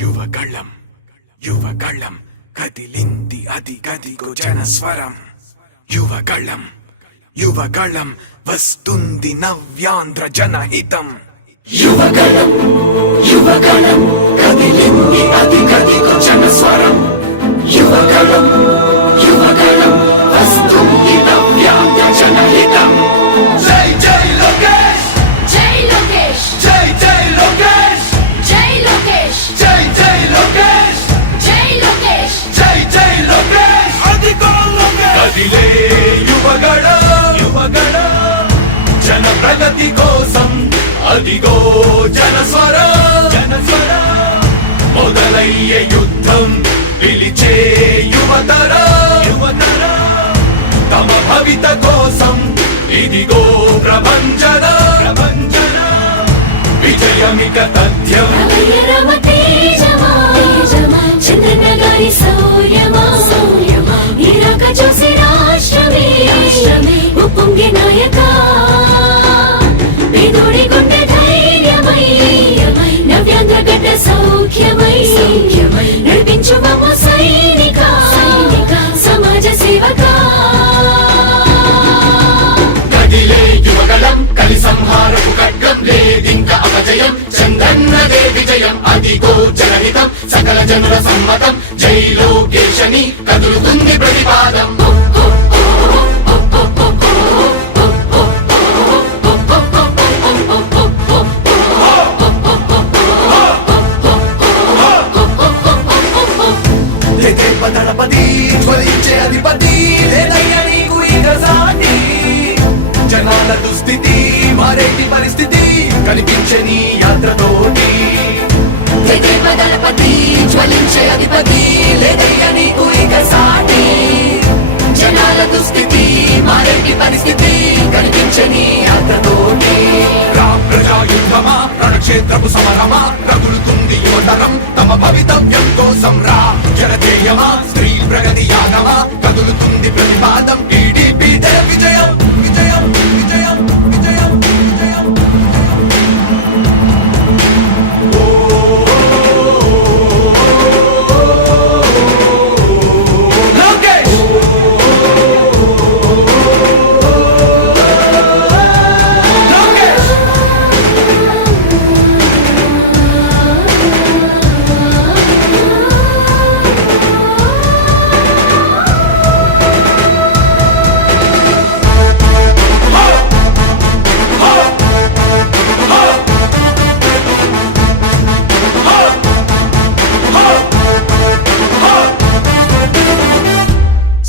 యువగళం యువగళం కదిలింది అది గదిగో జనస్వరం. యువగళం యువగళం వస్తుంది నవ్యాంధ్ర జనహితం. యువగళం యువగళం కదిలింది అది గదిగో జనస్వరం. యువగళం యువగళం వస్తుంది నవ్యాంధ్ర జనహితం. జై జై లోకేష్ జై లోకేష్ జై జై లోకేష్ జై లోకేష్ జై జై లోకేష్ జై లోకేష్ జై జై లోకేష్ అదిగో లోకేష్. కదిలే యువగళం యువగళం జన ప్రగతి కోసం అదిగో జనస్వరం. జనస్వరం మొదలయ్యే యుద్ధం పిలిచే యువతరం. యువతరం తమ భవిత కోసం ఇదిగో ప్రభంజనం. ప్రభంజనం విజయమిక తథ్యం. రమయ రమ తేజమా చంద్రన్న గారి శౌర్యమా నీరాక చూసి రాష్ట్రమే ఉప్పొంగే నాయక పేదోడి గుండె ధైర్యమై నవ్యాంధ్ర గడ్డ సౌఖ్యమై నడిపించు మమ్మ సైనిక సమాజ సేవక. కదిలే యువగళం కలి సంహారపు ఖడ్గం లేదింక అపజయం. చంద్రన్నదే విజయం అదిగో జనహితం సకల జనుల సమ్మతం. జై లోకేశని కదులుతుంది ప్రతిపాదం. దళపతి జ్వలించే అధిపతి లేదయ్య నీకు ఇక సాటి. జనాల దుస్థితి మారేటి పరిస్థితి కనిపించే నీ యాత్రతోటి. దళపతి జ్వలించే అధిపతి లేదయ్య నీకు ఇక సాటి. జనాల దుస్థితి మారేటి పరిస్థితి కనిపించే నీ యాత్రతోటి. ప్రజాయుద్ధమా రణక్షేత్రపు సమరమా రగులుతుంది యువతరం తమ భవితవ్యం కోసం. రా జనజేయమా స్త్రీ ప్రగతి యానమా కదులుతుంది ప్రతిపాదం. టీడీపీ జయ విజయం విజయం విజయం విజయం విజయం. లోకేష్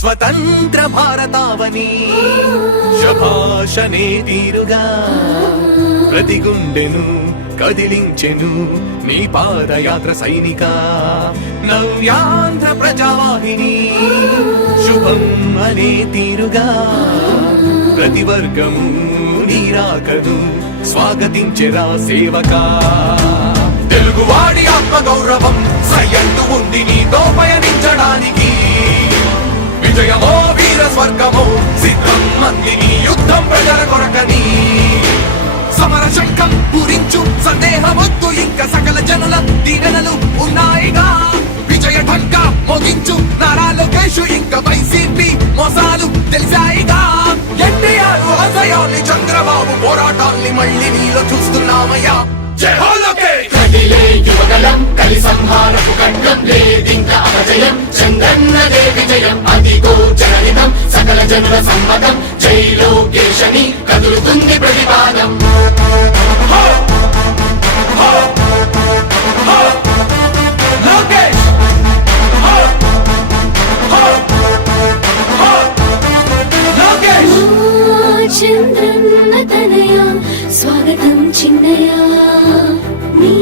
స్వతంత్ర భారతావని శభాషనే తీరుగా ప్రతి గుండెను కదిలించెను నీ పాదయాత్ర సైనిక. నవ్యాంధ్ర ప్రజావాహిని శుభం అనే తీరుగా ప్రతి వర్గము నీరాకను స్వాగతించెరా సేవకా. తెలుగువాడి ఆత్మగౌరవం సయ్యంటూ ఉంది నీతో పయనించడానికి. విజయమో వీర స్వర్గమో సిద్ధం మందిని యుద్ధం ప్రజల కొరకని. సమర శంఖం పూరించు సందేహమొద్దు ఇంక సకల జనుల దీవెనలు ఉన్నాయిగా. విజయ ఢంకా మోగించు నారా లోకేష్ ఇంక వైసీపీ మోసాలు తెలిసాయిగా. ఎన్టీఆర్ ఆశయాల్ని చంద్రబాబు పోరాటాల్ని మళ్ళీ నీలో చూస్తున్నామయ్యా. జై హో లోకేష్. కదిలే యువగళం కలి సంహారపు ఖడ్గం లేదింక అపజయం. చంద్రన్నదే విజయం అదిగో జనహితం సకల జనుల సమ్మతం. జై లోకేశని కదులుతుంది ప్రతిపాదం. లోకేష్ లోకేష్ చంద్రన్న తనయ స్వాగతం చిన్నయ నీ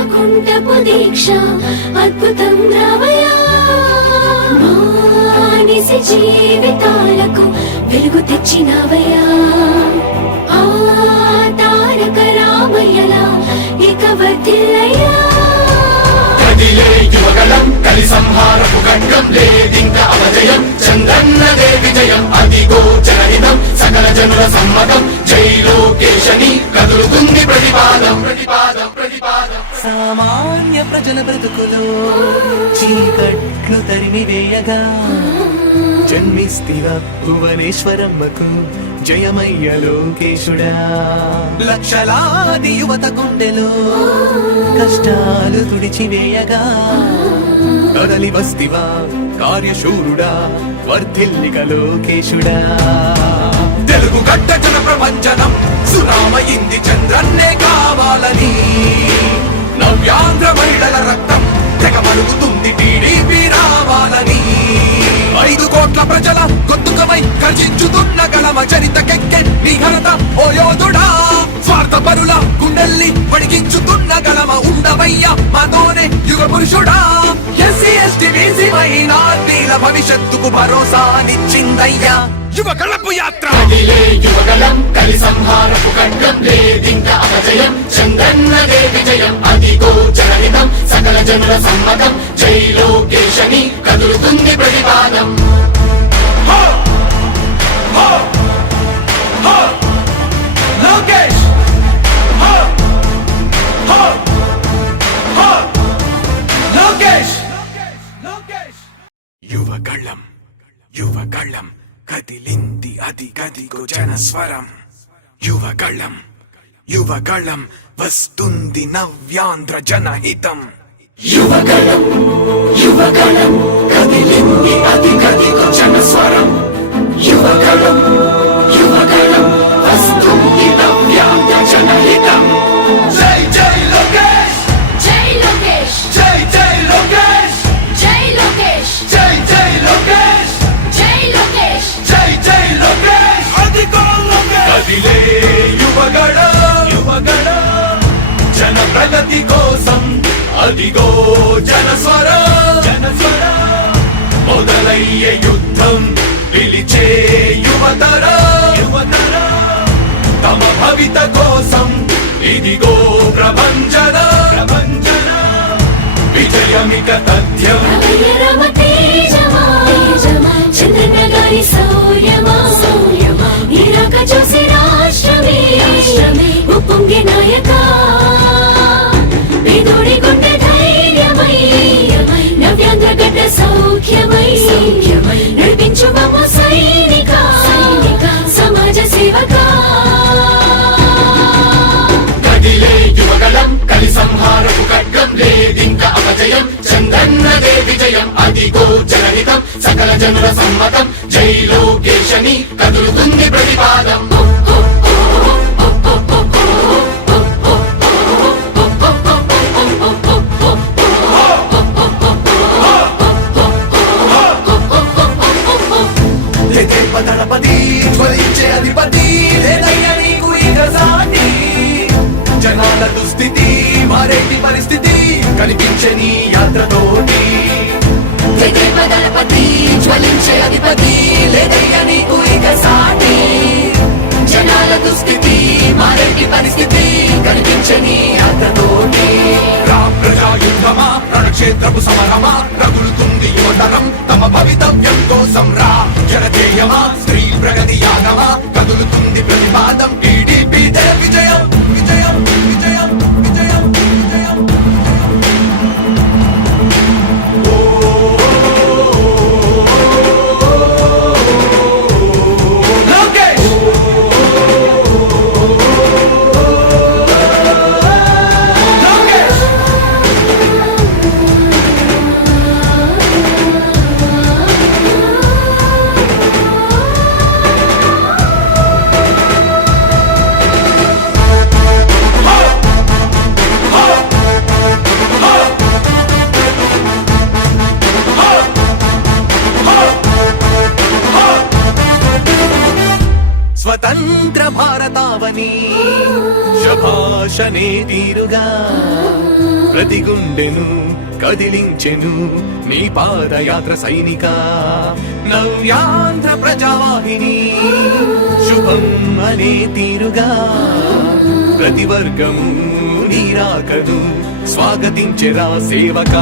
అకుంఠపు దీక్ష అద్భుతం రావయ. మానిసి జీవితాలకు వెలుగు తెచ్చినవయ్యా. ఆ తారక రామయ్యలా ఇక వర్ధిల్లయ్యా. కదిలే యువగళం కలి సంహారపు ఖడ్గం లేదింక అపజయం. చంద్రన్నదే విజయం అదిగో జనహితం సకల జనుల సమ్మతం. జై లోకేశని కదులుతుంది ప్రతిపాదం. ప్రతిపాదం ప్రతిపాదం. సామాన్య ప్రజల బ్రతుకులో చీకట్లు తరిమివేయగా జన్మిస్తివ భువనేశ్వరమ్మకు జయమయ్య లోకేశుడా. లక్షలాది యువత గుండెలో కష్టాలు తుడిచివేయగా కదలి వస్తివా కార్యశూరుడా వర్ధిల్లిక లోకేశుడా. తెలుగు గడ్డ జన ప్రపంచనం సునామయింది చంద్రన్నే కావాలని నవ్యాంధ్ర మహిళల రక్తం తెగమరుగుతుంది టీడీపీ రావాలని 5 కోట్ల ప్రజల గొంతుకమై గర్జించుతున్న గలమ చరితకెక్కె నీ ఘనత ఓ యోధుడా. స్వార్థ పరుల గుండెల్ని వడిగించుతున్న గలమ ఉండవయ్య మాతోనే యుగ పురుషుడా. ఎస్సీ ఎస్టీ బీసీ మైనార్టీల భవిష్యత్తుకు భరోసానిచ్చిందయ్యా యువ కళపు యాత్ర. కదిలే యువగలం కలి సంహారపు ఖడ్గం లేదింక అపజయం చంద్రన్నదే విజయం అదిగో జనహితం సకల జనుల సమ్మతం జై లోకేశని కదులుతుంది ప్రతిపాదం. హో! హో! హో! లోకేష్! హో! హో! హో! లోకేష్! లోకేష్! యువగళం యువగళం కదిలింది అది గదిగో జనస్వరం. యువగళం యువగళం వస్తుంది నవ్యాంధ్ర జనహితం. యువగలం యువగలం కదిలింది అది గదిగో జనస్వరం. యువగలం యువగలం వస్తుంది నవ్యాంధ్ర జనహితం. జై జై లోకేష్! జై లోకేష్ జై జై లోకేష్! జై లోకేష్ జై జై లోకేష్! జై లోకేష్ జై జై లోకేష్! అదిగో లోకేష్! కదిలే యువగళ జన ప్రగతి కోసం అదిగో జనస్వర మొదలయ్యే యుద్ధం పిలిచే యువతర తమ భవిత కోసం ఇదిగో ప్రభంజన విజయమిక తథ్యం. రమ తేజమా చంద్రన్న గారి శౌర్యమా నీరాక చూసి రాష్ట్రమే ఉప్పొంగే నాయక పేదోడి గుండె ధైర్యమై నవ్యాంధ్ర గడ్డ సౌఖ్యమై నడిపించు మమ్మ సైనిక సమాజ సేవక. కదిలే యువగలం కలి సంహారపు ఖడ్గం లేదింక అపజయం చంద్రన్నదే విజయం అదిగో జనహితం సకల జనుల సమ్మతం జై లోకేశని కదులుతుంది ప్రతిపాదం. దళపతి జ్వలించే అధిపతి లేదయ్యా నీకు ఇక సాటి. జనాల దుస్థితి మారేటి పరిస్థితి కనిపించే నీ యాత్రతోటి. దళపతి జ్వలించే అధిపతి లేదయ్యా నీకు ఇక సాటి. జనాల దుస్థితి మారేటి పరిస్థితి కనిపించని యాత్రతోటి. ప్రజాయుద్ధమా రణక్షేత్రపు సమరమా రగులుతుంది యువతరం తమ భవితవ్యం కోసం రా. జనజేయమా స్త్రీ ప్రగతి యాగమా కదులుతుంది ప్రతిపాదం. టీడీపీ విజయం విజయం విజయం విజయం విజయం. లోకేష్! లోకేష్! స్వతంత్ర భారతావని శభాషనే తీరుగా ప్రతి గుండెను కదిలించెను నీ పాదయాత్ర సైనిక. నవ్యాంధ్ర ప్రజావాహిని శుభం అనే తీరుగా ప్రతి వర్గము నీరాకను స్వాగతించెరా సేవక.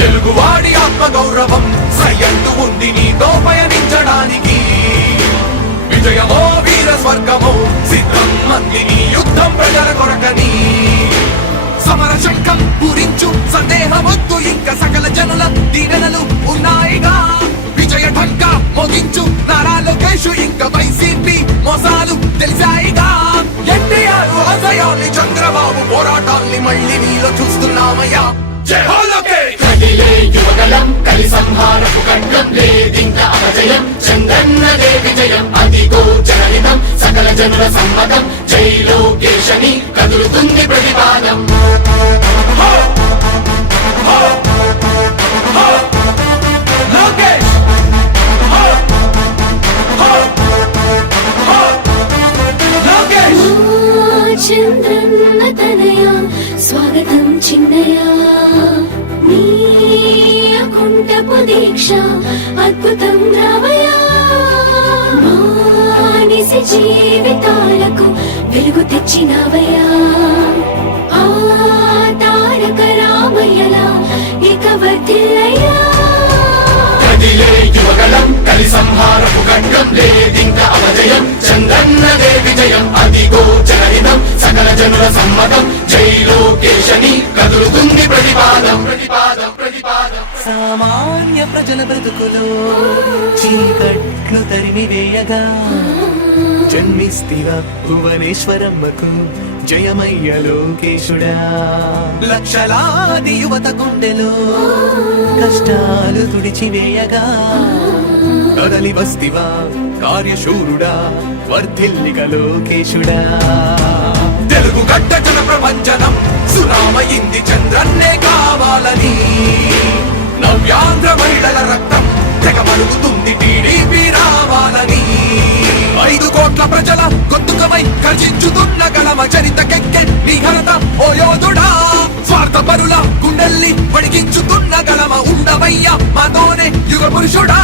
తెలుగువాడి ఆత్మగౌరవం సయ్యంటూ ఉంది నీతో పయనించడానికి. విజయమో వీర స్వర్గమో సిద్ధం మందిని యుద్ధం ప్రజల కొరకని. సమర శంఖం పూరించు సందేహమొద్దు ఇంకా సకల జనుల దీవెనలు ఉన్నాయిగా విజయ ఢంక మోగించు నారా లోకేష్ ఇంకా వైసీపీ మోసాలు తెలిసాయిగా ఎన్టీఆర్ ఆశయాల్ని చంద్రబాబు పోరాటాల్ని మళ్ళీ నీలో చూస్తున్నామయ్యా జై హో లోకేష్ కదిలే యువగలం కలి సంహారపు ఖడ్గం లేదింక అపజయం చంద్రన్నదే విజయం అదిగో జనహితం సకల జనుల సమ్మతం జై లోకేశని కదులుతుంది ప్రతిపాదం హో హో హో లోకేష్ హో హో హో లోకేష్ చంద్రన్న తనయ స్వాగతం చిన్నయ నీ అకుంఠపు దీక్ష అద్భుతం రావయ మానిసి జీవితాలకు వెలుగు తెచ్చినవయ్యా ఆ తారక రామయ్యలా ఇక వర్ధిల్లయ్యా కదిలే యువగలం కలి సంహారపు ఖడ్గం లేదింక అపజయం చంద్రన్నదే విజయం అదిగో జనహితం సకల జనుల సమ్మతం జై లోకేశని కదులుతుంది ప్రతిపాదం ప్రతిపాదం ప్రతిపాదం సామాన్య ప్రజల బ్రతుకులో చీకట్లు తరిమివేయగా జన్మిస్తివ భువనేశ్వరమ్మకు జయమయ్య లోకేశుడా లక్షలాది యువత గుండెలో కష్టాలు తుడిచివేయగా కదలి వస్తివా కార్యశూరుడా వర్ధిల్లిక లోకేశుడా తెలుగు గడ్డ జన ప్రపంచనం సునామయింది చంద్రన్నే కావాలని నవ్యాంధ్ర మహిళల రక్తం తెగ మరుగుతుంది టీడీపీ రావాలని 5 కోట్ల ప్రజల గొంతుకమై గర్జించుతున్న గళమ చరితకెక్కె నీ ఘనత ఓ యోధుడా స్వార్థ పరుల గుండెల్ని వణికించుతున్న గళమ ఉండవయ్య మాతోనే యుగ పురుషుడా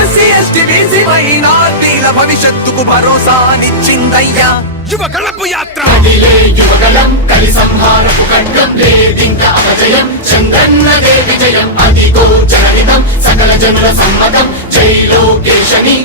ఎస్సీ ఎస్టీ బీసీ మైనార్టీల భవిష్యత్తుకు భరోసానిచ్చిందయ్యా యువ కళపు యాత్ర కదిలే యువగలం కలి సంహారపు ఖడ్గం లేదింక అపజయం చంద్రన్నదే విజయం అదిగో జనహితం సకల జనుల సమ్మతం జై లోకేశని